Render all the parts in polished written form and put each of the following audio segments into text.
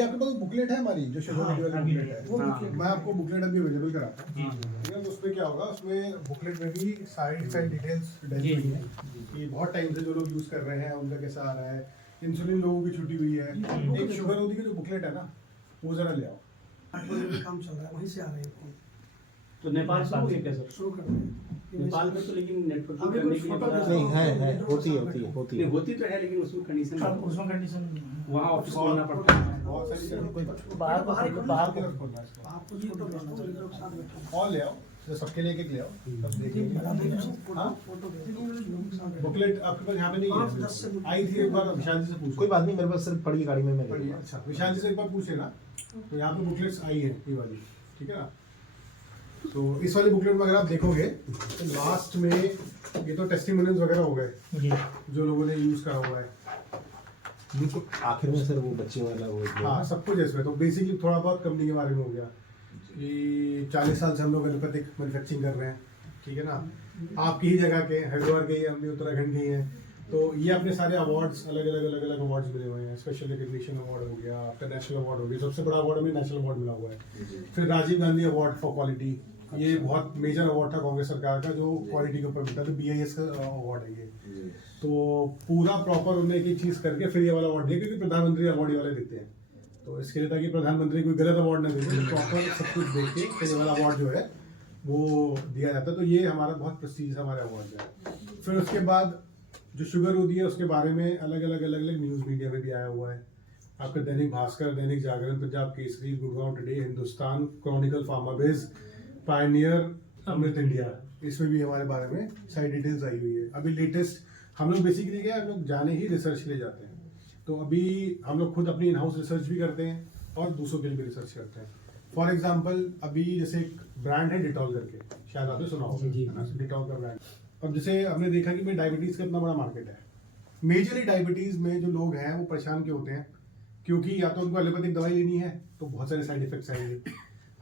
अभी आपके पास बुकलेट है हमारी जो शुगर वाली बुकलेट है, वो मैं आपको बुकलेट अभी अवेलेबल कराता हूँ। ठीक है, तो उसमें क्या होगा, उसमें बुकलेट में भी सारी डिटेल्स डाली हुई है कि बहुत टाइम से जो लोग यूज कर रहे हैं उनका कैसा आ रहा है, इंसुलिन लोगों की छुट्टी हुई है। एक शुगर होती है जो बुकलेट है ना, वो जरा ले आओ। 8 बजे भी काम चल रहा है, वहीं से आ रहे हैं फोन। तो नेपाल से हो गया क्या सर? शुरू कर दें नेपाल में तो लेकिन नेटवर्क अभी करने कुछ के लिए फोटो बड़ा- नहीं है होती नहीं, होती तो है लेकिन उसमें कंडीशन उसमें कंडीशन वहाँ ऑफिस खोलना पड़ता है। बहुत सारी बाहर बाहर की तरफ खोलना है इसको। आप कुछ फोटो भेजना, तो लोग साथ बैठे और ले आओ, तो सबके लिए एक ले आओ, तब देखेंगे। हाँ? फोटो भेजेंगे। बुकलेट आपके पास यहाँ पे नहीं 5-10 से है, आई थी एक बार विशाल जी से पूछ। कोई बात नहीं, मेरे पास सिर्फ पड़ी गाड़ी में पढ़िए, मेरे। अच्छा विशाल जी से एक बार पूछे ना, तो यहाँ पे बुकलेट्स आई है ये वाली, ठीक है ना। तो इस वाली बुकलेट में अगर आप देखोगे तो लास्ट में ये तो टेस्टिमोनियल्स वगैरह हो गए जी जो लोगों ने यूज करा हुआ है। बिल्कुल आखिर में सर वो बच्चे वाला वो हाँ सब कुछ है इसमें। तो बेसिकली थोड़ा बहुत कंपनी के बारे में हो गया कि 40 साल से हम लोग एलोपैथिक मैन्युफैक्चरिंग कर रहे हैं, ठीक है ना। आपकी ही जगह के हरिद्वार के ही, हमने उत्तराखंड के ही हैं। तो ये अपने सारे अवार्ड्स अलग अलग अवार्ड्स मिले हुए हैं। स्पेशल रिकग्निशन अवार्ड हो गया, आपका नेशनल अवार्ड हो गया, सबसे बड़ा अवार्ड में नेशनल अवार्ड मिला हुआ है। फिर Rajiv Gandhi award for quality, ये बहुत मेजर अवार्ड था कांग्रेस सरकार का जो क्वालिटी के ऊपर मिलता है, तो BIS का अवार्ड है ये। तो पूरा प्रॉपर उन्होंने एक एक चीज करके फिर ये वाला अवार्ड दिया, क्योंकि प्रधानमंत्री अवार्ड ये वाले देते हैं। तो इसके लिए ताकि प्रधानमंत्री कोई गलत अवार्ड ना दे, प्रॉपर सब कुछ देख के फिर ये वाला अवार्ड जो है वो दिया जाता है। तो ये हमारा बहुत प्रेस्टीज हमारे अवार्ड है। फिर उसके बाद जो शुगर होती है उसके बारे में अलग अलग न्यूज़ मीडिया में भी आया हुआ है। आपका Dainik Bhaskar, Dainik Jagran, Punjab Kesari, Gurgaon Today, Hindustan, Chronicle, Pharmabiz, Pioneer, Amrit India, इसमें भी हमारे बारे में सारी डिटेल्स आई हुई है। अभी लेटेस्ट हम लोग बेसिकली क्या है, हम लोग जाने ही रिसर्च के लिए जाते हैं। तो अभी हम लोग खुद अपनी इन हाउस रिसर्च भी करते हैं और दूसरों के लिए भी रिसर्च करते हैं। फॉर एग्जाम्पल अभी जैसे एक ब्रांड है डिटॉल करके, शायद आपने सुना होगा, डिटॉल का ब्रांड। अब जैसे हमने देखा कि भाई डायबिटीज का इतना बड़ा मार्केट है। मेजरली डायबिटीज में जो लोग हैं वो परेशान क्यों होते हैं, क्योंकि या तो उनको एलोपैथिक दवाई लेनी है तो बहुत सारे साइड इफेक्ट्स आएंगे,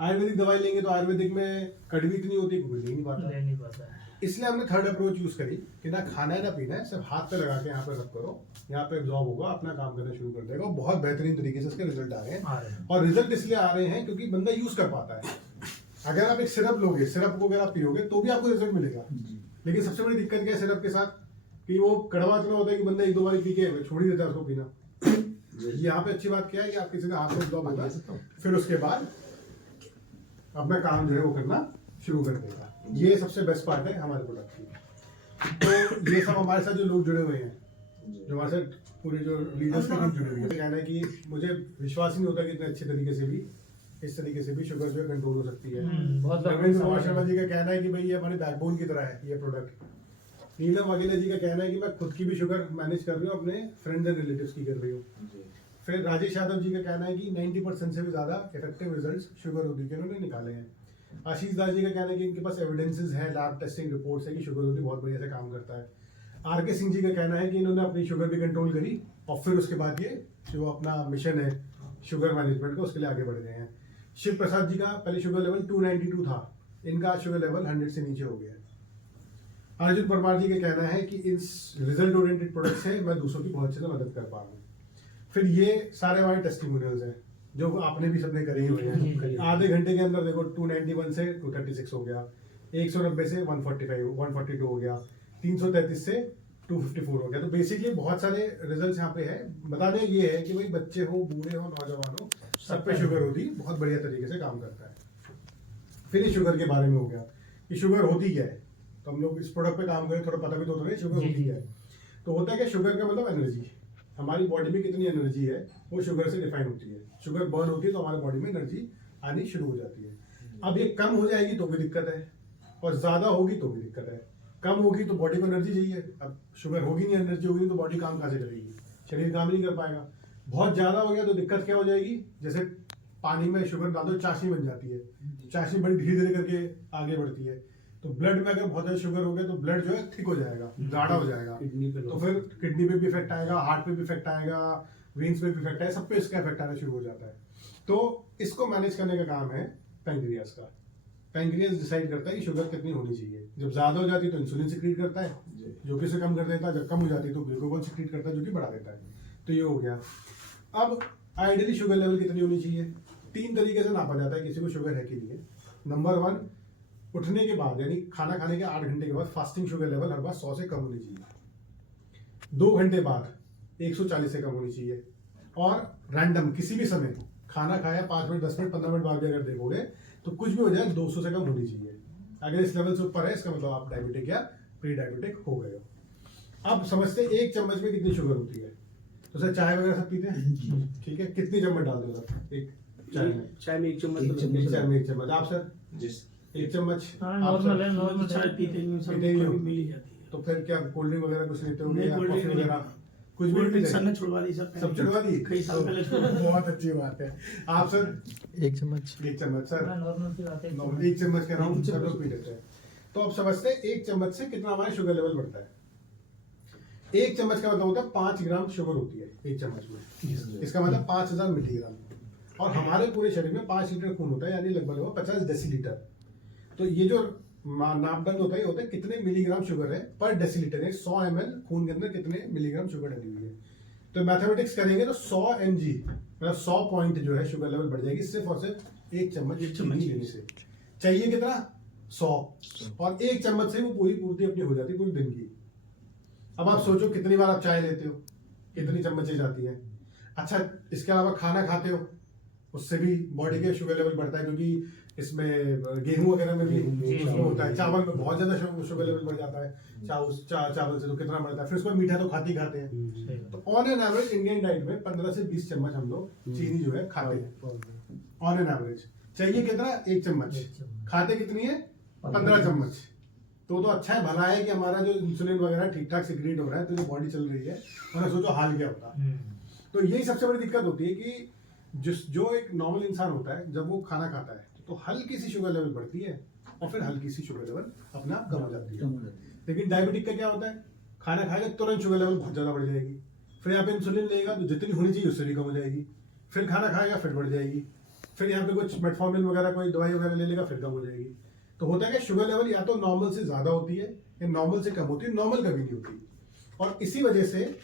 आयुर्वेदिक दवाई लेंगे तो आयुर्वेदिक में कड़वी इतनी होती है कोई ले नहीं पाता। नहीं पता है। इसलिए हमने थर्ड अप्रोच यूज करी कि ना खाना है ना पीना है, सिर्फ हाथ पे लगा के यहाँ पे रब करो, यहाँ पे एब्जॉर्ब होगा, अपना काम करना शुरू कर देगा। बहुत बेहतरीन तरीके से इसके रिजल्ट आ रहे हैं। और रिजल्ट इसलिए आ रहे हैं क्योंकि बंदा यूज कर पाता है। अगर आप एक सिरप लोगे, सिरप को अगर आप पियोगे तो भी आपको रिजल्ट मिलेगा, लेकिन सबसे बड़ी दिक्कत क्या है सिरप के साथ कि वो कड़वा इतना होता है कि बंदा एक दो बार पी के छोड़ ही देता है उसको पीना। यहाँ पे अच्छी बात क्या है कि आप किसी का हाथ में एब्जॉर्ब होगा, फिर उसके बाद अपना काम जो है वो करना शुरू कर देगा। ये सबसे बेस्ट पार्ट है हमारे प्रोडक्ट की। तो ये सब हमारे साथ जो लोग जुड़े हुए हैं, जो हमारे साथ पूरे जो लीडर्स की टीम जुड़ी हुई है, कहना है कि मुझे विश्वास ही नहीं होता कि इतने अच्छे तरीके से भी इस तरीके से भी शुगर जो है कंट्रोल हो सकती है। बहुत रविंद्र कुमार शर्मा जी का कहना है कि भाई ये हमारे बैकबोन की तरह है ये प्रोडक्ट। नीलम वाघेला जी का कहना है कि मैं खुद की भी शुगर मैनेज कर रही हूँ, अपने फ्रेंड्स एंड रिलेटिव्स की कर रही हूँ। फिर राजेश यादव जी का कहना है कि 90% से भी ज्यादा इफेक्टिव रिजल्ट्स शुगर होती के उन्होंने निकाले हैं। आशीष दास जी का कहना है कि इनके पास एविडेंसेस है, लैब टेस्टिंग रिपोर्ट्स है कि शुगर होती बहुत बढ़िया से काम करता है। RK सिंह जी का कहना है कि इन्होंने अपनी शुगर भी कंट्रोल करी और फिर उसके बाद ये जो अपना मिशन है शुगर मैनेजमेंट का उसके लिए आगे बढ़ गए हैं। शिव प्रसाद जी का पहले शुगर लेवल 292 था, इनका शुगर लेवल 100 से नीचे हो गया है। अर्जुन परमार जी का कहना है कि इस रिजल्ट ओरिएंटेड प्रोडक्ट से मैं दूसरों की बहुत अच्छे से मदद कर पा रहा हूँ। फिर ये सारे हमारे टेस्टिमोनियल्स हैं जो आपने भी सबने करे ही हुए हैं। आधे घंटे के अंदर देखो 291 से 236 हो गया, 190 से 142 हो गया, 333 से 254 हो गया। तो बेसिकली बहुत सारे रिजल्ट्स यहाँ पे है। बताने ये है कि भाई बच्चे हो, बूढ़े हो, नौजवान हो, सब पे शुगर होती बहुत बढ़िया तरीके से काम करता है। फिर ये शुगर के बारे में हो गया कि शुगर होती क्या है, तो हम लोग इस प्रोडक्ट पे काम करें, थोड़ा पता भी तो होता है शुगर होती क्या है। तो होता है क्या, शुगर का मतलब एनर्जी। हमारी बॉडी में कितनी एनर्जी है वो शुगर से डिफाइन होती है। शुगर बर्न होती है तो हमारे बॉडी में एनर्जी आनी शुरू हो जाती है। अब ये कम हो जाएगी तो भी दिक्कत है, और ज्यादा होगी तो भी दिक्कत है। कम होगी तो बॉडी को एनर्जी चाहिए, अब शुगर होगी नहीं, एनर्जी होगी तो बॉडी काम कहाँ से करेगी, शरीर काम नहीं कर पाएगा। बहुत ज्यादा हो गया तो दिक्कत क्या हो जाएगी, जैसे पानी में शुगर डाल दो चाशनी बन जाती है, चाशनी बड़ी धीरे धीरे करके आगे बढ़ती है। तो ब्लड में अगर बहुत ज्यादा शुगर हो गया तो ब्लड जो है थिक हो जाएगा, गाढ़ा हो जाएगा, तो फिर किडनी पे भी इफेक्ट आएगा, हार्ट पे भी इफेक्ट आएगा, वेन्स पे भी इफेक्ट आएगा, सब पे इसका इफेक्ट आना शुरू हो जाता है। तो इसको मैनेज करने का काम है पैंक्रियास का। पैंक्रियास डिसाइड करता है कि शुगर कितनी होनी चाहिए। जब ज्यादा हो जाती है तो इंसुलिन सिक्रीट करता है जो कि उसे कम कर देता है, जब कम हो जाती है तो ग्लूकागॉन सिक्रीट करता है जो कि बढ़ा देता है। तो ये हो गया। अब आइडियली शुगर लेवल कितनी होनी चाहिए? 3 तरीके से नापा जाता है किसी को शुगर है कि नहीं है। नंबर 1, उठने के बाद यानी खाना खाने के 8 घंटे के बाद फास्टिंग शुगर लेवल हर बार 100 से कम होनी चाहिए। 2 घंटे बाद 140 से कम होनी चाहिए। और रैंडम किसी भी समय खाना खाया 5 मिनट 10 मिनट 15 मिनट बाद भी अगर देखोगे तो कुछ भी हो जाए 200 से कम होनी चाहिए। अगर इस लेवल से ऊपर है इसका मतलब आप डायबिटिक या प्री डायबिटिक हो गए हो। अब समझते हैं 1 चम्मच में कितनी शुगर होती है। तो सर चाय वगैरह सब पीते हैं, ठीक है, कितनी चम्मच डाल दो सर एक चाय में? चाय में 1 चम्मच एक चम्मच। एक चाय में 1 चम्मच। आप सर? जिस 1 चम्मच। हाँ आप नॉर्मल है, सर? नॉर्मल चाय पीते हैं सब, पीते ही हो। कभी मिल ही जाती है। तो फिर क्या कोल्ड ड्रिंक वगैरह कुछ लेते होंगे नहीं, या कोल्ड कॉफी ड्रिंक नहीं वगैरह कुछ भी कोल्ड ड्रिंक नहीं सर पीते? ने छुड़वा दी सर, सब छुड़वा दी? कई साल पहले छुड़वा दी। बहुत अच्छी बात है। आप सर? 1 चम्मच। 1 चम्मच सर? नॉर्मल सी बात है। नॉर्मल 1 चम्मच कह रहा हूँ, सब लोग पी लेते हैं। तो अब समझते हैं 1 चम्मच से कितना हमारा शुगर लेवल बढ़ता है। 1 चम्मच का मतलब होता है 5 ग्राम शुगर होती है 1 चम्मच में। इसका मतलब 5000 मिलीग्राम। और हमारे पूरे शरीर में 5 लीटर खून होता है यानी लगभग 50 डेसीलीटर। तो ये जो मापदंड होता है ये होता है कितने मिलीग्राम शुगर है पर डेसीलीटर। 100 ml खून के अंदर कितने मिलीग्राम शुगर डली हुई है। तो मैथमेटिक्स करेंगे तो 100 mg मतलब 100 पॉइंट जो है शुगर लेवल बढ़ जाएगी सिर्फ और सिर्फ 1 चम्मच चीनी लेने से। चाहिए कितना? 100। और 1 चम्मच से वो पूरी पूर्ति अपनी हो जाती है पूरे दिन की। अब आप सोचो कितनी बार आप चाय लेते हो, कितनी चम्मचें जाती हैं। अच्छा इसके अलावा खाना खाते हो उससे भी बॉडी के शुगर लेवल बढ़ता है क्योंकि इसमें गेहूं वगैरह में भी उसमें होता है। चावल में बहुत ज्यादा शुगर लेवल बढ़ जाता है। चावल से तो कितना बढ़ता है। फिर उसमें मीठा तो खाते ही खाते हैं। तो on an average Indian diet में 15 से 20 चम्मच हम लोग चीनी जो है खाते हैं ऑन एन एवरेज। चाहिए कितना? 1 चम्मच। खाते कितनी है? 15 चम्मच। तो अच्छा है, भला है कि हमारा जो इंसुलिन वगैरह ठीक ठाक सिक्रीट हो रहा है तो जो बॉडी चल रही है। और सोचो हाल क्या होता। तो यही सबसे बड़ी दिक्कत होती है कि जो एक नॉर्मल इंसान होता है जब वो खाना खाता है तो हल्की सी शुगर लेवल बढ़ती है और फिर हल्की सी शुगर लेवल अपना कम हो जाती है। लेकिन डायबिटिक का क्या होता है? खाना खाएगा तुरंत शुगर लेवल बहुत ज्यादा बढ़ जाएगी। फिर यहाँ पे इंसुलिन लेगा तो जितनी होनी चाहिए उससे भी कम हो जाएगी। फिर खाना खाएगा फिर बढ़ जाएगी। फिर यहाँ पे कुछ मेटफॉर्मिन वगैरह कोई दवाई वगैरह ले लेगा फिर कम हो जाएगी। तो होता है कि शुगर लेवल या तो नॉर्मल से ज्यादा होती है या नॉर्मल से कम होती है, नॉर्मल कभी नहीं होती। और इसी वजह से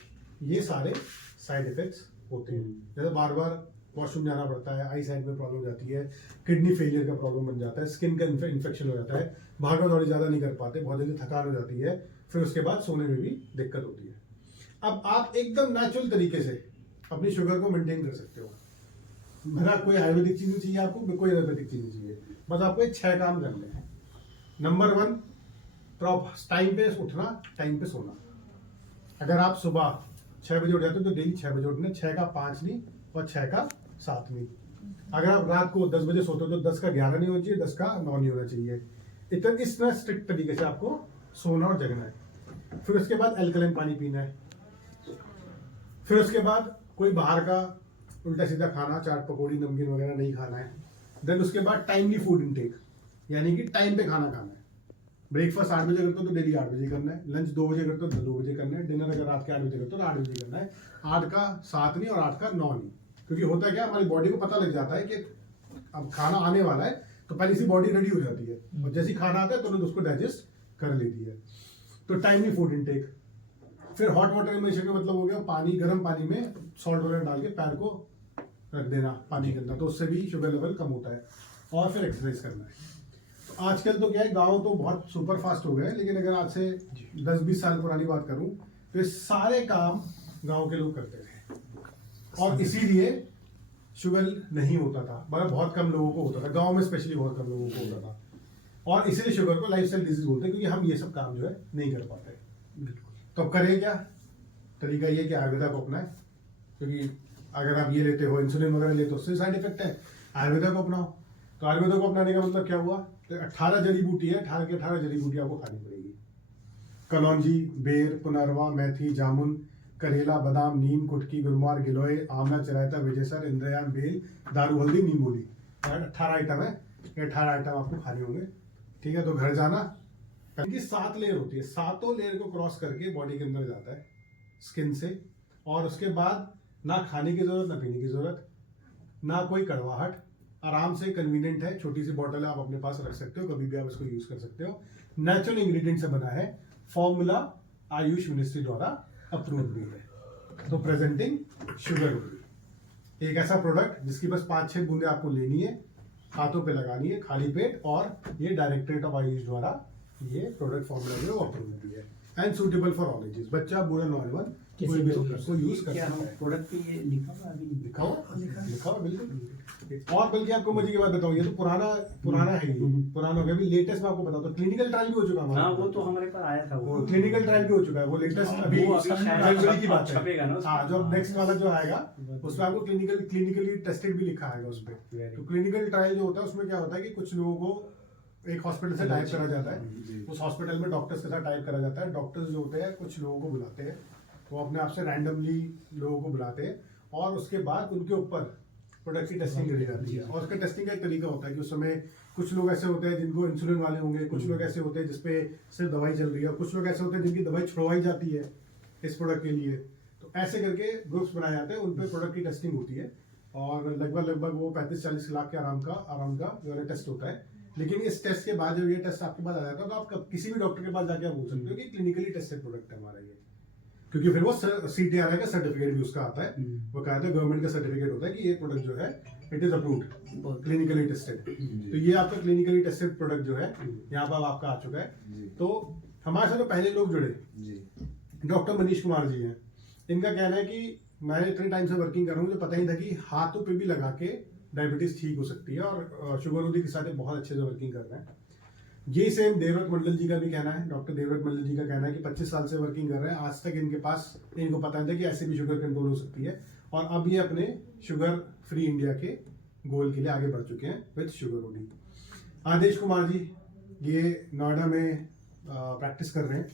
ये सारे साइड इफेक्ट्स होते हैं। जैसे बार बार वॉशरूम जाना पड़ता है, आई साइड में प्रॉब्लम हो जाती है, किडनी फेलियर का प्रॉब्लम बन जाता है, स्किन का इन्फेक्शन हो जाता है, भागा दौड़ी ज्यादा नहीं कर पाते, बहुत जल्दी थकान हो जाती है, फिर उसके बाद सोने में भी दिक्कत होती है। अब आप एकदम नेचुरल तरीके से अपनी शुगर को मेंटेन कर सकते हो। मेरा कोई आयुर्वेदिक चीज नहीं चाहिए आपको, कोई आयुर्वेदिक चीज नहीं चाहिए, बस आपको ये 6 काम करने हैं। नंबर 1, प्रॉपर टाइम पे उठना, टाइम पे सोना। अगर आप सुबह 6 बजे उठ जाते हो तो डेली 6 बजे उठना, 6 का 5 नहीं और 6 का 7 नहीं। अगर आप रात को 10 बजे सोते हो तो 10 का 11 नहीं होना चाहिए, 10 का 9 नहीं होना चाहिए। इतना इस तरह स्ट्रिक्ट तरीके से आपको सोना और जगना है। फिर उसके बाद एल्कलाइन पानी पीना है। फिर उसके बाद कोई बाहर का उल्टा सीधा खाना, चाट पकौड़ी नमकीन वगैरह नहीं खाना है। देन उसके बाद टाइमली फूड इनटेक यानी कि टाइम पे खाना खाना है। ब्रेकफास्ट 8 बजे करते हो तो डेली 8 बजे करना है, लंच 2 बजे करते हो तो 2 बजे करना है, डिनर अगर रात के 8 बजे करते हो तो 8 बजे करना है। 8 का 7 नहीं और 8 का 9 नहीं। क्योंकि होता क्या, हमारी बॉडी को पता लग जाता है कि अब खाना आने वाला है तो पहले से बॉडी रेडी हो जाती है और जैसे ही खाना आता है तुरंत उसको डाइजेस्ट कर लेती है। तो टाइमली फूड इनटेक। फिर हॉट वाटर इमर्शन का मतलब हो गया पानी, गर्म पानी में सॉल्ट वगैरह डाल के पैर को रख देना पानी के अंदर, तो उससे भी शुगर लेवल कम होता है। और फिर एक्सरसाइज करना है। तो आजकल तो क्या है, गाँव तो बहुत सुपर फास्ट हो गए, लेकिन अगर आज से 10-20 साल पुरानी बात करूं तो ये सारे काम गाँव के लोग करते थे और इसीलिए शुगर नहीं होता था, मगर बहुत कम लोगों को होता था, गांव में स्पेशली बहुत कम लोगों को होता था। और इसीलिए शुगर को लाइफस्टाइल डिजीज बोलते हैं क्योंकि हम ये सब काम जो है नहीं कर पाते। तो अब करें क्या? तरीका ये कि आयुर्वेदा को अपनाएं, क्योंकि अगर आप ये लेते हो इंसुलिन वगैरह लेते हो उससे साइड इफेक्ट है। आयुर्वेदा को अपनाओ। तो आयुर्वेदा को अपनाने का मतलब क्या हुआ? तो 18 जड़ी बूटी है, 18 की 18 जड़ी बूटी आपको खानी पड़ेगी। कलौंजी, बेर, पुनरवा, मेथी, जामुन, करेला, बादाम, नीम, कुटकी, गुलमार, गिलोय, आंवला, चरायता, विजयसर, इंद्रयान, बेल, दारू, हल्दी, नींबोली। 18 आइटम है, ये 18 आइटम आपको खाने होंगे। ठीक है, तो घर जाना। इनकी 7 लेयर होती है, 7 लेयर को क्रॉस करके बॉडी के अंदर जाता है स्किन से। और उसके बाद ना खाने की जरूरत ना पीने की जरूरत, ना कोई कड़वाहट, आराम से कन्वीनियंट है, छोटी सी बॉटल है, आप अपने पास रख सकते हो, कभी भी आप इसको यूज कर सकते हो। नेचुरल इंग्रेडिएंट से बना है, फॉर्मूला आयुष मिनिस्ट्री द्वारा अप्रूव भी है। तो प्रेजेंटिंग शुगर होगी। एक ऐसा प्रोडक्ट जिसकी बस 5-6 बूंदे आपको लेनी है, हाथों पे लगानी है खाली पेट, और ये डायरेक्टरेट ऑफ आयुष द्वारा ये प्रोडक्ट फॉर्मूला जो है अप्रूव भी है and suitable for all ages, बच्चा बूढ़ा नौजवान कोई भी उसको यूज कर क्या सकता हम है। प्रोडक्ट पे ये लिखा हुआ है? अभी लिखा हुआ बिल्कुल। और बल्कि आपको मजे की बात बताऊं, ये तो पुराना है, ये पुराना हो गया। अभी लेटेस्ट मैं आपको बताता हूँ, क्लिनिकल ट्रायल भी हो चुका है हमारा। हाँ, वो तो हमारे पास आया था वो क्लिनिकल ट्रायल भी हो चुका है, वो लेटेस्ट अभी वो अभी शायद जनवरी की बात है। छपेगा ना उसमें। हाँ, जो नेक्स्ट वाला जो आएगा उसमें आपको क्लिनिकली टेस्टेड भी लिखा आएगा उस पे। तो क्लिनिकल ट्रायल जो होता है उसमें क्या होता है कि कुछ लोगों को एक हॉस्पिटल से टाइप करा जाता है, उस हॉस्पिटल में डॉक्टर्स के साथ टाइप करा जाता है। डॉक्टर्स जो होते हैं कुछ लोगों को बुलाते हैं, वो अपने आप से रैंडमली लोगों को बुलाते हैं और उसके बाद उनके ऊपर प्रोडक्ट की टेस्टिंग करी जाती है। और उसका टेस्टिंग का एक तरीका होता है कि उस समय कुछ लोग ऐसे होते हैं जिनको इंसुलिन वाले होंगे, कुछ लोग ऐसे होते हैं जिसपे सिर्फ दवाई चल रही है, और कुछ लोग ऐसे होते हैं जिनकी दवाई छुड़वाई जाती है इस प्रोडक्ट के लिए। तो ऐसे करके ग्रुप्स बनाए जाते हैं, उन पे प्रोडक्ट की टेस्टिंग होती है और लगभग वो 35-40 लाख के अराउंड का जो है टेस्ट होता है। लेकिन इस टेस्ट के बाद जब ये टेस्ट आपके पास आ जाता है तो आप किसी भी डॉक्टर के पास जाके आप बोल सकते हो कि क्लिनिकली टेस्टेड प्रोडक्ट है हमारा ये, क्योंकि फिर वो CTRI का सर्टिफिकेट भी उसका आता है। वो कहते हैं गवर्नमेंट का सर्टिफिकेट होता है कि ये प्रोडक्ट जो है it is approved clinically tested. तो ये आपका क्लिनिकली टेस्टेड प्रोडक्ट जो है यहाँ पर आपका आ चुका है। तो हमारे साथ जो पहले लोग जुड़े डॉक्टर मनीष कुमार जी हैं, इनका कहना है कि मैं इतने टाइम से वर्किंग कर रहा हूँ, मुझे पता ही था कि हाथों पे भी लगा के डायबिटीज ठीक हो सकती है, और शुगर रोधी के साथ बहुत अच्छे से वर्किंग कर रहे हैं। ये सेम देवव्रत मंडल जी का भी कहना है, डॉक्टर देवव्रत मंडल जी का कहना है कि 25 साल से वर्किंग कर रहे हैं, आज तक इनके पास इनको पता था कि ऐसे भी शुगर कंट्रोल हो सकती है, और अब ये अपने शुगर फ्री इंडिया के गोल के लिए आगे बढ़ चुके हैं विद शुगर रोधी। आदेश कुमार जी ये नोएडा में प्रैक्टिस कर रहे हैं।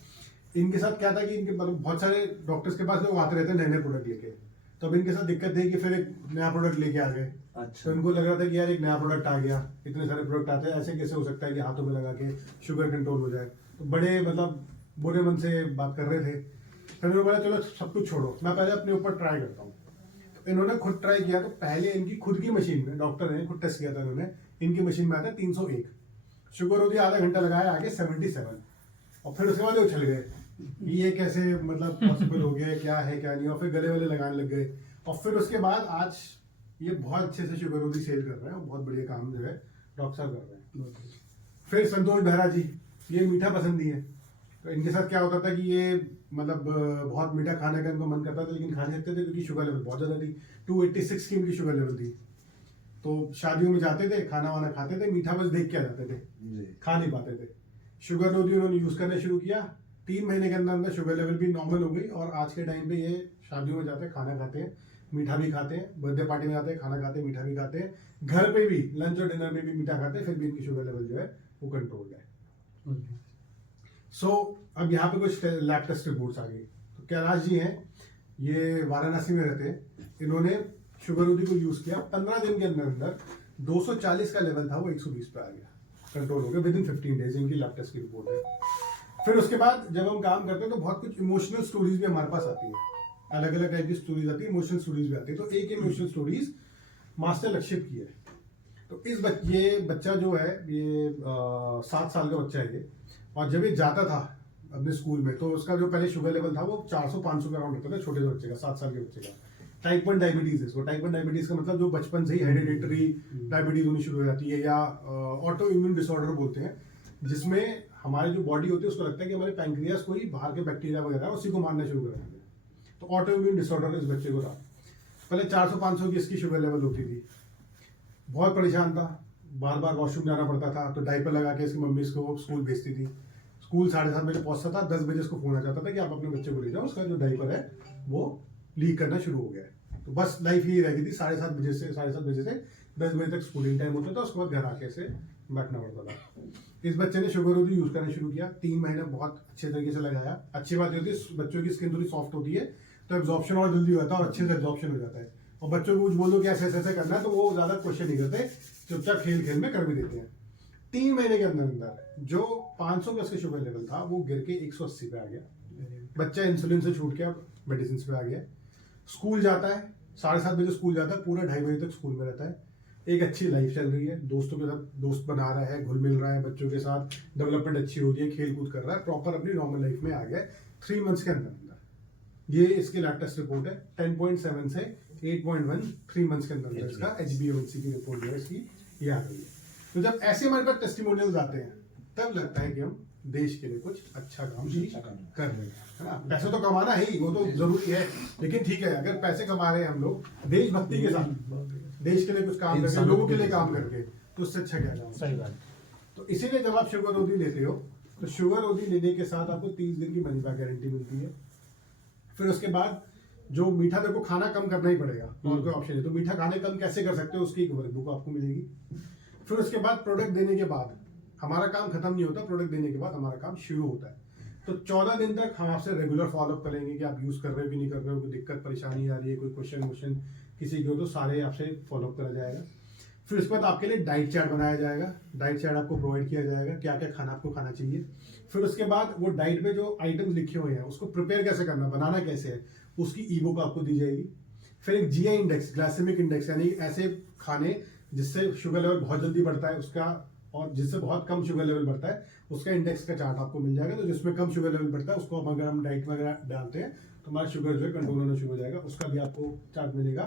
इनके साथ क्या था कि इनके मतलब बहुत सारे डॉक्टर्स के पास लोग आते रहते हैं नए प्रोडक्ट लेके, तो अब इनके साथ दिक्कत थी कि फिर एक नया प्रोडक्ट लेके आ गए। तो इनको लग रहा था कि यार एक नया प्रोडक्ट आ गया, इतने सारे प्रोडक्ट आते हैं, ऐसे कैसे हो सकता है कि हाथों में लगा के शुगर कंट्रोल हो जाए। तो बड़े मतलब बुरे मन से बात कर रहे थे। फिर उन्होंने बोला चलो सब कुछ छोड़ो, मैं पहले अपने ऊपर ट्राई करता हूँ। तो इन्होंने खुद ट्राई किया, तो पहले इनकी खुद की मशीन में, डॉक्टर ने खुद टेस्ट किया था इन्होंने, इनकी मशीन में आता 301 शुगर रोधी, आधा घंटा लगाया आगे 77, और फिर उसके बाद ये उछल गए ये कैसे मतलब पॉसिबल हो गया, क्या है क्या नहीं, और फिर गले वाले लगाने लग गए। और फिर उसके बाद आज ये बहुत अच्छे से शुगर रोधी सेल कर रहे हैं और बहुत बढ़िया काम जो है डॉक्टर साहब कर रहे हैं। फिर संतोष बेहरा जी, ये मीठा पसंद ही है, तो इनके साथ क्या होता था कि ये मतलब बहुत मीठा खाने का इनको मन करता था, लेकिन खा नहीं सकते थे क्योंकि शुगर लेवल बहुत ज़्यादा थी, 286 की इनकी शुगर लेवल थी। तो शादियों में जाते थे, खाना वाना खाते थे, मीठा बस देख के आ जाते थे, खा नहीं पाते थे। शुगर रोधी उन्होंने यूज़ करना शुरू किया, 3 महीने के अंदर अंदर शुगर लेवल भी नॉर्मल हो गई, और आज के टाइम पे ये शादियों में जाते हैं, खाना खाते हैं, मीठा भी खाते हैं, बर्थडे पार्टी में जाते हैं, खाना खाते हैं, मीठा भी खाते हैं, घर पे भी लंच और डिनर में भी मीठा खाते हैं, फिर भी इनकी शुगर लेवल जो है वो कंट्रोल है। सो अब यहाँ पे कुछ लैब टेस्ट रिपोर्ट्स आ गई। तो कैलाश जी हैं, ये वाराणसी में रहते हैं, इन्होंने शुगर रोधी को यूज़ किया, 15 दिन के अंदर अंदर 240 का लेवल था वो 120 पे आ गया, कंट्रोल हो गया विद इन 15 डेज, इनकी लैब टेस्ट की रिपोर्ट है। फिर उसके बाद जब हम काम करते हैं तो बहुत कुछ इमोशनल स्टोरीज भी हमारे पास आती है, अलग अलग टाइप की स्टोरीज आती है, इमोशनल स्टोरीज भी आती है। तो एक इमोशनल स्टोरीज मास्टर लक्षित की है। तो ये बच्चा जो है ये 7 साल का बच्चा है ये, और जब ये जाता था अपने स्कूल में तो उसका जो पहले शुगर लेवल था वो 400-500 का अराउंड होता था, छोटे से बच्चे का, 7 साल के बच्चे का। टाइप 1 डायबिटीज है, वो टाइप 1 डायबिटीज का मतलब जो बचपन से ही हेरिडिटरी डायबिटीज होनी शुरू हो जाती है, या ऑटो इम्यून डिसऑर्डर बोलते हैं, जिसमें हमारी जो बॉडी होती है उसको लगता है कि हमारे पैंक्रियास को ही बाहर के बैक्टीरिया वगैरह उसी को मारना शुरू कर देंगे। तो ऑटो इम्यून डिसऑर्डर इस बच्चे को था। पहले 400-500 की इसकी शुगर लेवल होती थी, बहुत परेशान था, बार बार वॉशरूम जाना पड़ता था, तो डायपर लगा के इसकी मम्मी इसको स्कूल भेजती थी। स्कूल 7:30 बजे पहुंचता था, 10 बजे इसको फोन आ जाता था कि आप अपने बच्चे को ले जाओ, उसका जो डायपर है वो लीक करना शुरू हो गया है। तो बस लाइफ यही रह गई थी, 7:30 बजे से 10 बजे तक स्कूलिंग टाइम होता था, उसके बाद घर आके से बैठना पड़ता था। इस बच्चे ने शुगर रोधी यूज करना शुरू किया, 3 महीने बहुत अच्छे तरीके से लगाया। अच्छी बात होती है बच्चों की स्किन थोड़ी सॉफ्ट होती है, तो एब्जॉर्प्शन और जल्दी होता है और अच्छे से एब्जॉर्प्शन हो जाता है। और बच्चों को कुछ बोलो कि ऐसे ऐसे करना है तो वो ज्यादा क्वेश्चन नहीं करते, चुपचाप खेल खेल में कर भी देते हैं। 3 महीने के अंदर अंदर जो 500 का शुगर लेवल था वो गिर के 180 पे आ गया। बच्चा इंसुलिन से छूट के अब मेडिसिन पे आ गया। स्कूल जाता है, 7:30 बजे स्कूल जाता है, पूरा 2:30 बजे तक स्कूल में रहता है। एक अच्छी लाइफ चल रही है, दोस्तों के साथ दोस्त बना रहा है, घुल मिल रहा है, बच्चों के साथ डेवलपमेंट अच्छी हो रही है, खेल कूद कर रहा है, प्रॉपर अपनी नॉर्मल लाइफ में आ गया 3 मंथ्स के अंदर अंदर। ये इसके लैब टेस्ट रिपोर्ट है, 10.7 से 8.1 3 मंथ्स के अंदर इसका HbA1c की रिपोर्ट जो है इसकी ये आ गई है। तो जब ऐसे हमारे पास टेस्टिमोनियल्स आते हैं तब लगता है कि हम देश के लिए कुछ अच्छा काम भी कर रहे हैं, है ना। पैसे तो कमाना है ही, वो तो जरूरी है, लेकिन ठीक है अगर पैसे कमा रहे हैं हम लोग देशभक्ति के साथ, देश के लिए कुछ काम करके, लोगों के लिए काम करके, तो उससे अच्छा क्या काम। सही बात। तो इसीलिए जब आप शुगर ओडी लेते हो तो शुगर ओडी लेने के साथ आपको 30 दिन की मनी बैक गारंटी मिलती है। फिर उसके बाद जो मीठा देखो खाना कम करना ही पड़ेगा, और कोई ऑप्शन नहीं, तो मीठा खाने कम कैसे कर सकते हो उसकी एक बुक आपको मिलेगी। फिर उसके बाद प्रोडक्ट देने के बाद हमारा काम खत्म नहीं होता, प्रोडक्ट देने के बाद हमारा काम शुरू होता है। तो 14 दिन तक हम आपसे रेगुलर फॉलोअप करेंगे कि आप यूज कर रहे हो कि नहीं कर रहे हो, कोई दिक्कत परेशानी आ रही है, कोई क्वेश्चन किसी की हो तो सारे आपसे फॉलोअप करा जाएगा। फिर उसके बाद आपके लिए डाइट चार्ट बनाया जाएगा, डाइट चार्ट आपको प्रोवाइड किया जाएगा क्या क्या खाना आपको खाना चाहिए। फिर उसके बाद वो डाइट में जो आइटम्स लिखे हुए हैं उसको प्रिपेयर कैसे करना, बनाना कैसे है, उसकी ई बुक आपको दी जाएगी। फिर एक GI इंडेक्स, ग्लाइसेमिक इंडेक्स, यानी ऐसे खाने जिससे शुगर लेवल बहुत जल्दी बढ़ता है उसका, और जिससे बहुत कम शुगर लेवल बढ़ता है उसका इंडेक्स का चार्ट आपको मिल जाएगा। तो जिसमें कम शुगर लेवल बढ़ता है उसको अगर हम डाइट में डालते हैं तो हमारा शुगर जो है कंट्रोल होना शुरू हो जाएगा, उसका भी आपको चार्ट मिलेगा।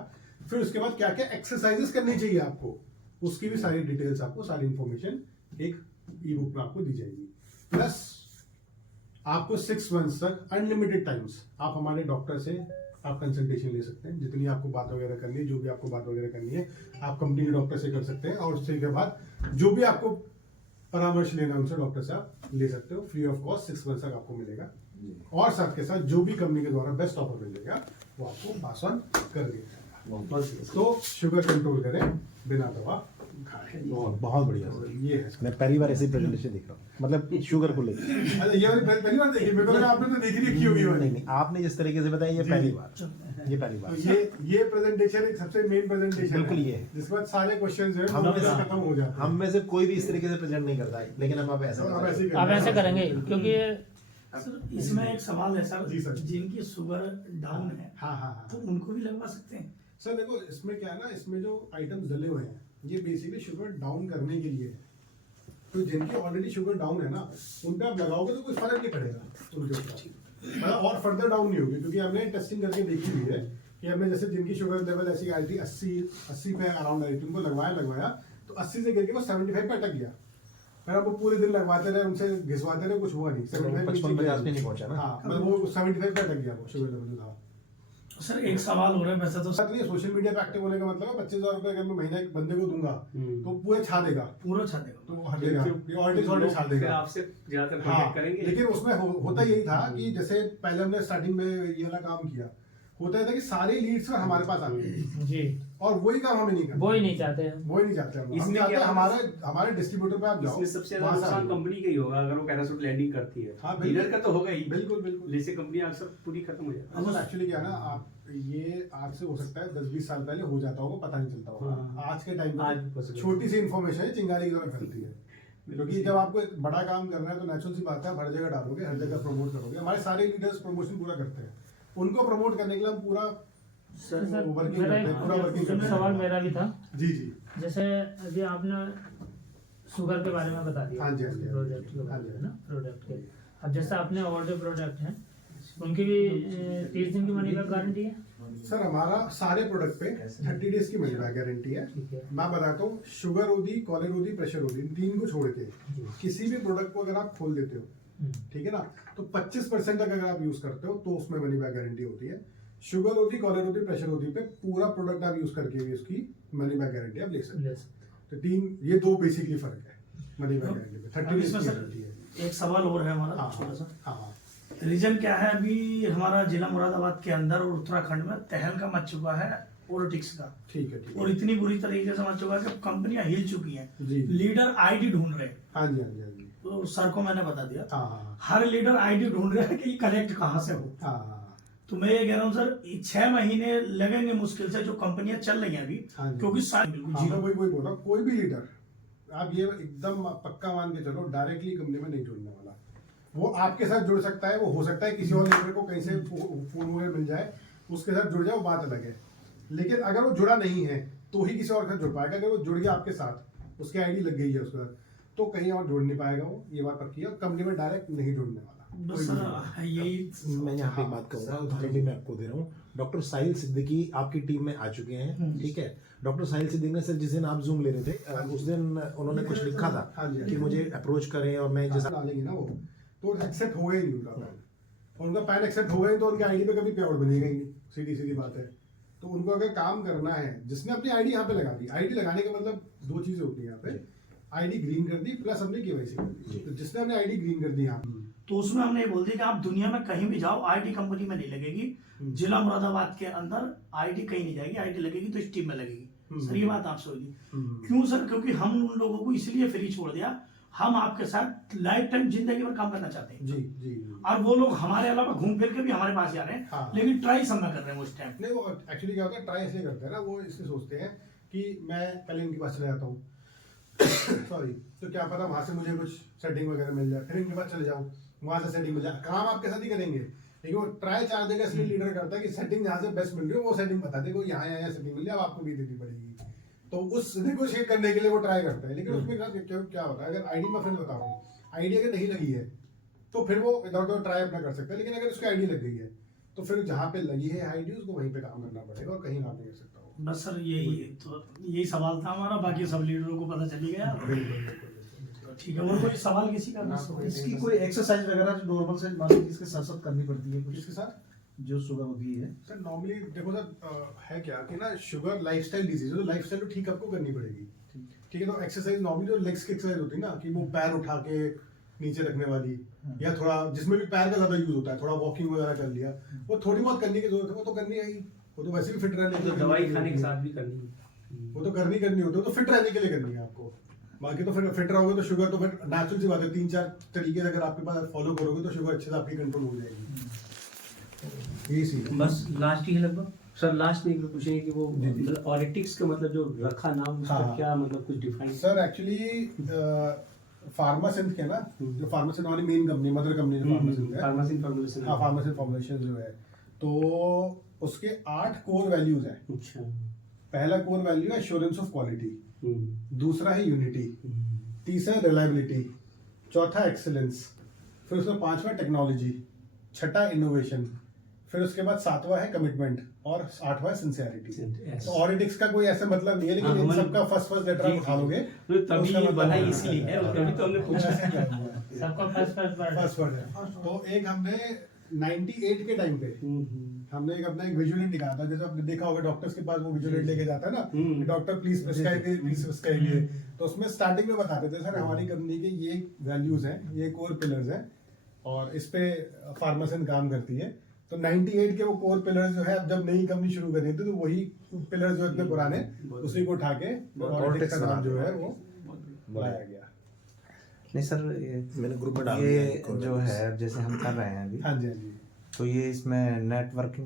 फिर उसके बाद क्या क्या एक्सरसाइजेस करनी चाहिए आपको, उसकी भी सारी डिटेल्स आपको, सारी इंफॉर्मेशन एक ई बुक में आपको दी जाएगी। प्लस आपको 6 मंथ्स तक अनलिमिटेड टाइम्स आप हमारे डॉक्टर से आप कंसल्टेशन ले सकते हैं, जितनी आपको बात वगैरह करनी है, जो भी आपको बात वगैरह करनी है आप कंपनी के डॉक्टर से कर सकते हैं, और उसके बाद जो भी आपको परामर्श लेना है उनसे डॉक्टर से आप ले सकते हो, फ्री ऑफ कॉस्ट 6 मंथ तक आपको मिलेगा। और साथ के साथ जो भी कंपनी के द्वारा बेस्ट ऑफर मिलेगा वो आपको पास ऑन कर दिया जाएगा। तो शुगर कंट्रोल करें बिना दवा खाए। बहुत बढ़िया सर। ये है। मैं पहली बार ऐसी प्रेजेंटेशन देख रहा हूँ, मतलब शुगर को लेकर। अच्छा, ये वाली पहली बार देखी, मेरे को लगा आपने तो देखी रखी होगी वाली। नहीं नहीं, आपने जिस तरीके से बताया ये जी। पहली बार, ये पहली तो बार। ये प्रेजेंटेशन एक सबसे मेन प्रेजेंटेशन बिल्कुल ये है। जिसके बाद सारे क्वेश्चन जो है हम वो में से- खत्म हो जाते हैं। हम में से कोई भी इस तरीके से प्रेजेंट नहीं करता है, लेकिन हम अब ऐसा अब कर ऐसे रहे हैं। आप ऐसे करेंगे क्योंकि ये सर इसमें एक सवाल है सर, जी सर। जिनकी शुगर डाउन है हाँ हाँ हाँ तो उनको भी लगवा सकते हैं। सर देखो इसमें क्या है ना, इसमें जो आइटम्स डले हुए हैं ये बेसिकली शुगर डाउन करने के लिए है। तो जिनकी ऑलरेडी शुगर डाउन है ना उन पे आप लगाओगे तो कोई फर्क नहीं पड़ेगा उनके ऊपर, मतलब और फर्दर डाउन नहीं होगी, क्योंकि हमने टेस्टिंग करके देखी हुई है कि हमने जैसे जिनकी शुगर लेवल ऐसी आई थी 80 पे अराउंड आई थी, उनको लगवाया तो 80 से गिर के वो 75 पे अटक गया। फिर आप वो पूरे दिन लगवाते रहे, उनसे घिसवाते रहे, कुछ हुआ नहीं। 55-50 पे नहीं पहुंचा ना। हाँ, मतलब वो 75 पे अटक गया वो शुगर लेवल जो था। सर एक सवाल हो रहा है वैसे तो बात नहीं है, सोशल मीडिया पे एक्टिव होने का मतलब है 25,000 रुपए अगर मैं महीना एक बंदे को दूंगा तो पूरे छा देगा, पूरा छा देगा। तो वो हर देगा, ये ऑलरेडी छा देगा। आपसे ज्यादातर हाँ, कॉन्टेक्ट करेंगे। लेकिन उसमें होता यही था कि जैसे पहले हमने स्टार्टिंग में ये वाला काम किया, होता था कि सारे लीड्स पर हमारे पास आते हैं जी और वही काम हमें नहीं करना, वो ही नहीं चाहते हैं। वो ही नहीं चाहते हम। इसमें चाहते हैं क्या- हमारे डिस्ट्रीब्यूटर पे आप जाओ, इसमें सबसे ज्यादा वहाँ से नुकसान आप लो। कंपनी का ही होगा अगर वो पैराशूट लैंडिंग करती है। हाँ, बिल्कुल। डीलर का तो होगा ही, बिल्कुल बिल्कुल। जैसे कंपनी अक्सर पूरी खत्म हो जाती है। अब एक्चुअली क्या है ना, आप ये आज से हो सकता है 10-20 साल पहले हो जाता होगा, पता नहीं चलता होगा। हाँ। आज के टाइम आज पे possible छोटी सी इन्फॉर्मेशन है चिंगारी की तरह फैलती है, क्योंकि जब आपको एक बड़ा काम करना है तो नेचुरल सी बात है आप हर जगह डालोगे, हर जगह प्रमोट करोगे। हमारे सारे लीडर्स प्रमोशन पूरा करते हैं, उनको प्रमोट करने के लिए हम पूरा सर वर्किंग मेरा करते हैं, पूरा वर्किंग एक सवाल मेरा भी था। जी जी जैसे अभी आपने शुगर के बारे में बता दिया, हाँ जी, हाँ जी, प्रोडक्ट के हाँ बारे जी। में ना, प्रोडक्ट के। अब जैसे आपने और जो प्रोडक्ट हैं उनकी भी 30 दिन की मनी बैक गारंटी है। सर हमारा सारे प्रोडक्ट पे 30 डेज की मनी बैक गारंटी है। ठीक है। मैं बताता हूँ, sugar OD, collar OD, pressure OD, इन तीन को छोड़ के जी। किसी भी प्रोडक्ट को अगर आप खोल देते हो, ठीक है ना, तो 25% तक अगर आप यूज करते हो तो उसमें मनी बैक गारंटी होती है। Sugar OD, collar OD, pressure OD पे पूरा प्रोडक्ट आप यूज करके भी उसकी मनी बैक गारंटी आप ले सकते हो। ले सकते तो तीन, ये दो बेसिकली फर्क है मनी बैक गारंटी पे। 30 अब डेज इसमें की सर गारंटी है। एक सवाल और है हमारा हाँ छोटा सा। हाँ हाँ रीजन क्या है, अभी हमारा जिला मुरादाबाद के अंदर और उत्तराखंड में तहलका मच चुका है पॉलिटिक्स का, ठीक है ठीक और है। इतनी बुरी तरीके से मच चुका है कि कंपनियां हिल चुकी हैं। जी। लीडर आईडी ढूंढ रहे हैं। हाँ जी हाँ जी हाँ जी तो सर को मैंने बता दिया, हाँ हाँ हर लीडर आईडी ढूंढ रहा है कि कनेक्ट कहाँ से हो। हाँ हाँ तो मैं ये कह रहा हूँ सर 6 महीने लगेंगे मुश्किल से, जो कंपनियां चल रही हैं अभी, हाँ जी। क्योंकि सारी बिल्कुल हाँ, मैं जीरो। वही बोल रहा हूँ, कोई भी लीडर आप ये एकदम पक्का मान के चलो डायरेक्टली कंपनी में नहीं जुड़ने वाला। वो आपके साथ जुड़ सकता है, वो हो सकता है किसी और लीडर को कहीं से फोन वगैरह मिल जाए उसके साथ जुड़ जाए, वो बात अलग है। लेकिन अगर वो जुड़ा नहीं है तो ही किसी और के साथ जुड़ पाएगा। अगर वो जुड़ गया आपके साथ, उसकी आईडी लग गई है उसके साथ, तो कहीं और जुड़ नहीं पाएगा वो, ये बात पक्की है। और कंपनी में डायरेक्ट नहीं जुड़ने वाला। बस सर यही मैं यहाँ पे एक बात कहूँगा, उदाहरण भी मैं आपको दे रहा हूँ। डॉक्टर साहिल सिद्दीकी आपकी टीम में आ चुके हैं, ठीक है। डॉक्टर साहिल सिद्दीकी ने सर जिस दिन आप जूम ले रहे थे उस दिन उन्होंने कुछ लिखा था हाँ जी, कि मुझे अप्रोच करें और मैं जैसा डालेंगे ना वो, तो एक्सेप्ट होगा ही नहीं उनका पैन। और उनका पैन एक्सेप्ट होगा ही तो उनकी आईडी पे कभी पेआउट बनेगा ही नहीं, सीधी सीधी बात है। तो उनको अगर काम करना है, जिसने अपनी आईडी यहाँ पे लगा दी, आईडी लगाने का मतलब दो चीजें होती हैं यहाँ पे, आईडी ग्रीन कर दी प्लस हमने केवाईसी कर दी। तो जिसने अपनी आईडी ग्रीन कर दी यहाँ, तो उसमें हमने ये बोल दिया कि आप दुनिया में कहीं भी जाओ आईटी कंपनी में नहीं लगेगी, जिला मुरादाबाद के अंदर आईटी कहीं नहीं जाएगी, आईटी लगेगी तो इस टीम में लगेगी। सर ये बात आपसे होगी क्यों सर? क्योंकि हम उन लोगों को इसलिए फ्री छोड़ दिया, हम आपके साथ लाइफ टाइम जिंदगी भर काम करना चाहते हैं जी जी। और वो लोग हमारे अलावा घूम फिर के भी हमारे पास ही आ रहे हैं, हाँ। लेकिन ट्राई सब में कर रहे हैं उस टाइम। नहीं, वो एक्चुअली क्या होता है, ट्राई इसलिए करते हैं ना, वो इसलिए सोचते हैं कि मैं पहले इनके पास चले जाता हूँ सॉरी, तो क्या पता वहां से मुझे कुछ सेटिंग वगैरह मिल जाए, फिर इनके पास चले जाऊँ, वहां से सेटिंग मिल जाए, काम आपके साथ ही करेंगे। लेकिन वो ट्राई 4 देगा, इसलिए लीडर करता है कि सेटिंग जहाँ से बेस्ट मिल रही हो वो सेटिंग बता दे, वो यहाँ यहाँ सेटिंग मिल जाए, अब आपको भी देनी पड़ेगी। तो उस नेगोशिएट करने के लिए वो ट्राई करता है। लेकिन उसमें क्या होता है, अगर आईडी में फिर बता रहा हूँ, आईडी अगर नहीं लगी है तो फिर वो इधर उधर ट्राई अपना कर सकता है। लेकिन अगर उसकी आईडी लग गई है तो फिर जहाँ पे लगी है आईडी, उसको वहीं पे काम करना पड़ेगा और कहीं काम नहीं कर सकता वो। बस सर यही सवाल था हमारा, बाकी सब लीडरों को पता चली गया। तो ठीक है, और कोई सवाल किसी का? इसकी कोई एक्सरसाइज वगैरह जो नॉर्मल से मान लीजिए इसके साथ साथ करनी पड़ती है कुछ इसके साथ जो शुगर होती है? सर नॉर्मली देखो सर, है क्या कि ना, शुगर लाइफस्टाइल डिजीज है, तो लाइफस्टाइल तो ठीक आपको करनी पड़ेगी, ठीक है। तो एक्सरसाइज नॉर्मली जो लेग्स की एक्सरसाइज होती है ना, कि वो पैर उठा के नीचे रखने वाली, या थोड़ा जिसमें भी पैर का ज्यादा यूज होता है, थोड़ा वॉकिंग वगैरह कर लिया, वो थोड़ी बहुत करने की जरूरत है, वो तो करनी है ही, वो तो वैसे भी फिट रहने के तो लिए दवाई खाने के साथ भी करनी है। वो तो करनी होती है, वो तो फिट रहने के लिए करनी है आपको। बाकी तो फिर फिट रहोगे तो शुगर तो फिर नेचुरल सी बात है, 3-4 तरीके से अगर आपके पास फॉलो करोगे तो शुगर अच्छे से आपकी कंट्रोल हो जाएगी। यही सी है। बस लास्ट ही है लगभग सर। लास्ट में एक लोग पूछेंगे कि वो मतलब ऑरिटिक्स का मतलब जो रखा नाम उसका हाँ। क्या मतलब कुछ डिफाइन? सर एक्चुअली फार्मासिंथ के ना, जो फार्मासिंथ वाली मेन कंपनी, मदर कंपनी जो फार्मासिंथ है, फार्मेसी फॉर्मुलेशन। हाँ, फार्मासिंथ फॉर्मुलेशन जो है, तो उसके 8 कोर वैल्यूज हैं। अच्छा। पहला कोर वैल्यू है एश्योरेंस ऑफ क्वालिटी, दूसरा है यूनिटी, तीसरा रिलायबिलिटी, चौथा एक्सीलेंस, फिर उसमें 5वां टेक्नोलॉजी, छठा इनोवेशन, फिर उसके बाद 7वां है कमिटमेंट और 8वां है सिंसियरिटी। Yes. तो ऑरिटिक्स का कोई ऐसा मतलब नहीं है, लेकिन हाँ, इन मतलब- सबका फर्स्ट लेटर आप उठा लोगे तो तभी उसका ये मतलब बना है। इसीलिए है, और तभी तो हमने पूछा। सबका फर्स्ट वर्ड फर्स्ट वर्ड है। तो एक हमने 98 के टाइम पे हमने एक विजुअल एड निकाला था, जैसे आपने देखा होगा डॉक्टर्स के पास वो विजुअल एड लेके जाता है ना, डॉक्टर प्लीज प्रिस्क्राइब, तो उसमें स्टार्टिंग में बताते थे सर हमारी कंपनी के ये वैल्यूज हैं, ये कोर पिलर्स हैं और इस पे फार्मासिन काम करती है। तो 98 के वो कोर पिलर्स जो है, अब जब नई कंपनी शुरू करी थी तो वही पिलर्स जो इतने पुराने, उसी को उठा के ऑरिटिक्स का नाम जो है वो लाया गया। नहीं सर, मैंने ग्रुप में डाल ये दिया जो है जैसे हम कर रहे हैं अभी, हाँ जी, हाँ जी। तो ये इसमें नेटवर्किंग